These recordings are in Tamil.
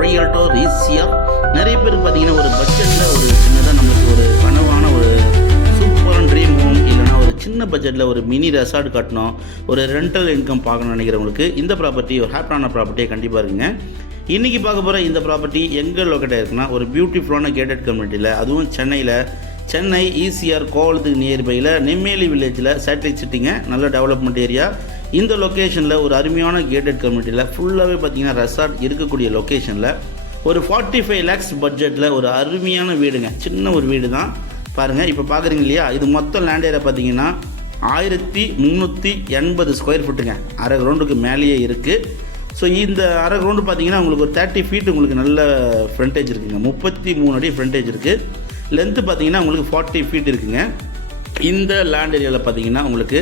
ரியல்டர் ஈஸியாக நிறைய பேர் பார்த்தீங்கன்னா ஒரு பட்ஜெட்டில் ஒரு சின்னதாக நமக்கு ஒரு கனவான ஒரு சூப்பரான ட்ரீம் ஹோம் இல்லைனா ஒரு சின்ன பட்ஜெட்டில் ஒரு மினி ரெசார்ட் கட்டணும், ஒரு ரெண்டல் இன்கம் பார்க்கணும்னு நினைக்கிறவங்களுக்கு இந்த ப்ராப்பர்ட்டி ஒரு ஹாப்பியான ப்ராப்பர்ட்டியை கண்டிப்பாக இருக்குங்க. இன்றைக்கி பார்க்க போகிற இந்த ப்ராப்பர்ட்டி எங்கே லொக்கேட்டாக இருக்குன்னா ஒரு பியூட்டிஃபுல்லான கேட்டட் கம்யூனிட்டியில், அதுவும் சென்னை ஈசிஆர் கோவளத்துக்கு நியர்பையில் நெம்மேலி வில்லேஜில் சேட்டலைட் சிட்டிங்க, நல்ல டெவலப்மெண்ட் ஏரியா. இந்த லொக்கேஷனில் ஒரு அருமையான கேட்டட் கம்யூனிட்டியில் ஃபுல்லாகவே பார்த்தீங்கன்னா ரெசார்ட் இருக்கக்கூடிய லொக்கேஷனில் ஒரு 45 lakhs பட்ஜெட்டில் ஒரு அருமையான வீடுங்க. சின்ன ஒரு வீடு தான் பாருங்கள். இப்போ பார்க்குறீங்க இல்லையா, இது மொத்தம் லேண்ட் ஏரியா பார்த்தீங்கன்னா 1380 ஸ்கொயர் ஃபுட்டுங்க. அரை கிரவுண்டுக்கு மேலேயே இருக்குது. ஸோ இந்த அரை கிரவுண்டு பார்த்தீங்கன்னா உங்களுக்கு ஒரு 30 feet உங்களுக்கு நல்ல ஃப்ரண்டேஜ் இருக்குங்க. 33 அடி ஃப்ரண்டேஜ் இருக்குது. லென்த்து பார்த்தீங்கன்னா உங்களுக்கு 40 feet இருக்குங்க. இந்த லேண்ட் ஏரியாவில் பார்த்தீங்கன்னா உங்களுக்கு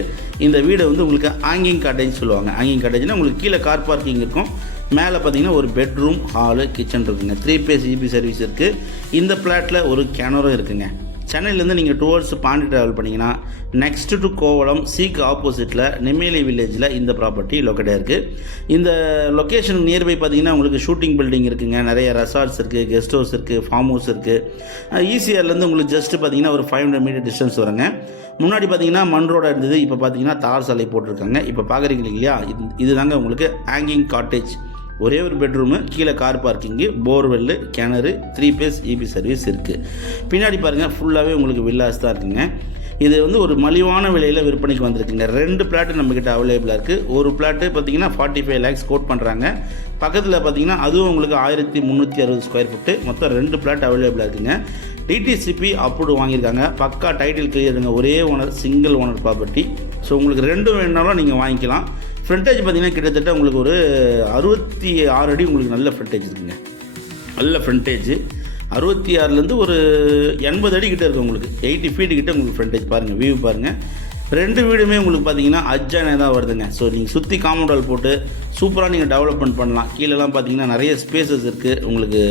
இந்த வீடு வந்து உங்களுக்கு ஹேங்கிங் காட்டேஜ் சொல்லுவாங்க. ஹேங்கிங் காட்டேஜ்னால் உங்களுக்கு கீழே கார் பார்க்கிங் இருக்கும், மேலே பார்த்தீங்கன்னா ஒரு பெட்ரூம், ஹாலு, கிச்சன் இருக்குங்க. 3 phase EB சர்வீஸ் இருக்குது. இந்த பிளாட்டில் ஒரு கிணறும் இருக்குங்க. சென்னையிலேருந்து நீங்கள் டுவர்ட்ஸ் பாண்டி ட்ராவல் பண்ணிங்கன்னா நெக்ஸ்ட்டு டு கோவளம் சீக்கு ஆப்போசிட்டில் நெம்மேலி வில்லேஜில் இந்த ப்ராப்பர்ட்டி லொக்கேட்டாக இருக்குது. இந்த லொக்கேஷன் நியர்பை பார்த்தீங்கன்னா உங்களுக்கு ஷூட்டிங் பில்டிங் இருக்குங்க, நிறைய ரெசார்ட்ஸ் இருக்குது, கெஸ்ட் ஹவுஸ் இருக்குது, ஃபார்ம் ஹவுஸ் இருக்குது. ஈசிஆர்லேருந்து உங்களுக்கு ஜஸ்ட்டு பார்த்தீங்கன்னா ஒரு 500 meter டிஸ்டன்ஸ் வருங்க. முன்னாடி பார்த்தீங்கன்னா மண் ரோடாக இருந்தது, இப்போ பார்த்தீங்கன்னா தார் சாலை போட்டிருக்காங்க. இப்போ பார்க்குறீங்க இல்லையா, இதுதாங்க உங்களுக்கு ஹேங்கிங் காட்டேஜ். ஒரே ஒரு பெட்ரூமு, கீழே கார் பார்க்கிங்கு, போர்வெல்லு, கிணறு, 3 phase EB சர்வீஸ் இருக்குது. பின்னாடி பாருங்கள் ஃபுல்லாகவே உங்களுக்கு வில்லாஸ் தான் இருக்குங்க. இது வந்து ஒரு மலிவான விலையில் விற்பனைக்கு வந்திருக்குங்க. 2 பிளாட்டு நம்மக்கிட்ட அவைலபிளாக இருக்குது. ஒரு பிளாட்டு பார்த்தீங்கன்னா 45 lakhs கோட் பண்ணுறாங்க. பக்கத்தில் பார்த்தீங்கன்னா அதுவும் உங்களுக்கு 1360 ஸ்கொயர் ஃபுட்டு. மொத்தம் 2 பிளாட் அவைலபிளாக இருக்குங்க. டிடிசிபி அப்ரூவ் வாங்கியிருக்காங்க. பக்கா டைட்டில் கிளியருங்க. ஒரே owner, single owner property. So உங்களுக்கு 2 வேணுனாலும் நீங்கள் வாங்கிக்கலாம். ஃப்ரண்டேஜ் பார்த்தீங்கன்னா கிட்டத்தட்ட உங்களுக்கு ஒரு 66 அடி உங்களுக்கு நல்ல ஃப்ரண்டேஜ் இருக்குங்க. நல்ல ஃப்ரண்டேஜ் 66லேருந்து ஒரு 80 அடி கிட்டே இருக்குது உங்களுக்கு. 80 feet கிட்டே உங்களுக்கு ஃப்ரண்டேஜ் பாருங்கள். வியூ பாருங்கள். 2 வீடுமே உங்களுக்கு பார்த்தீங்கன்னா அஜ்ஜானே தான் வருதுங்க. ஸோ நீங்கள் சுற்றி காம்பவுண்ட் வால் போட்டு சூப்பராக நீங்கள் டெவலப்மெண்ட் பண்ணலாம். கீழெல்லாம் பார்த்தீங்கன்னா நிறைய ஸ்பேசஸ் இருக்குது. உங்களுக்கு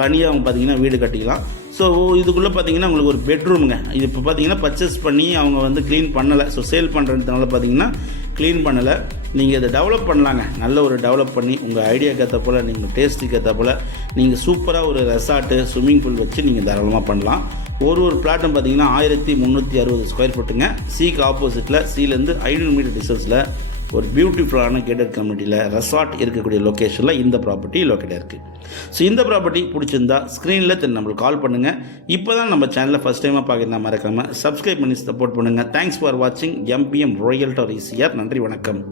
தனியாக அவங்க பார்த்தீங்கன்னா வீடு கட்டிக்கலாம். ஸோ இதுக்குள்ளே பார்த்தீங்கன்னா உங்களுக்கு ஒரு பெட்ரூமுங்க. இது இப்போ பார்த்தீங்கன்னா பர்ச்சேஸ் பண்ணி அவங்க வந்து க்ளீன் பண்ணலை. ஸோ சேல் பண்ணுறதுனால பார்த்தீங்கன்னா க்ளீன் பண்ணலை. நீங்கள் இதை டெவலப் பண்ணலாங்க. நல்ல ஒரு டெவலப் பண்ணி உங்கள் ஐடியாக்கு ஏற்ற போல், நீங்கள் டேஸ்ட்டுக்கு ஏற்ற போல் நீங்கள் சூப்பராக ஒரு ரெசார்ட்டு, ஸ்விம்மிங் பூல் வச்சு நீங்கள் தாராளமாக பண்ணலாம். ஒரு பிளாட்டும் பார்த்தீங்கன்னா 1360 ஸ்கொயர் ஃபுட்டுங்க. சீக்கு ஆப்போசிட்டில், சீலேருந்து 500 meter டிஸ்டன்ஸில் ஒரு பியூட்டிஃபுல்லான கேட்டட் கம்யூனிட்டியில் ரெசார்ட் இருக்கக்கூடிய லொக்கேஷனில் இந்த ப்ராப்பர்ட்டி லொக்கேட்டாக இருக்குது. ஸோ இந்த ப்ராப்பர்ட்டி பிடிச்சிருந்தா ஸ்க்ரீனில் நம்மளுக்கு கால் பண்ணுங்கள். இப்போ தான் நம்ம சேனலில் ஃபஸ்ட் டைமாக பார்க்குறதா மறக்காமல் சப்ஸ்கிரைப் பண்ணி சப்போர்ட் பண்ணுங்கள். தேங்க்ஸ் ஃபார் வாட்சிங் MPM ரியல்டர் ஈசிஆர். நன்றி, வணக்கம்.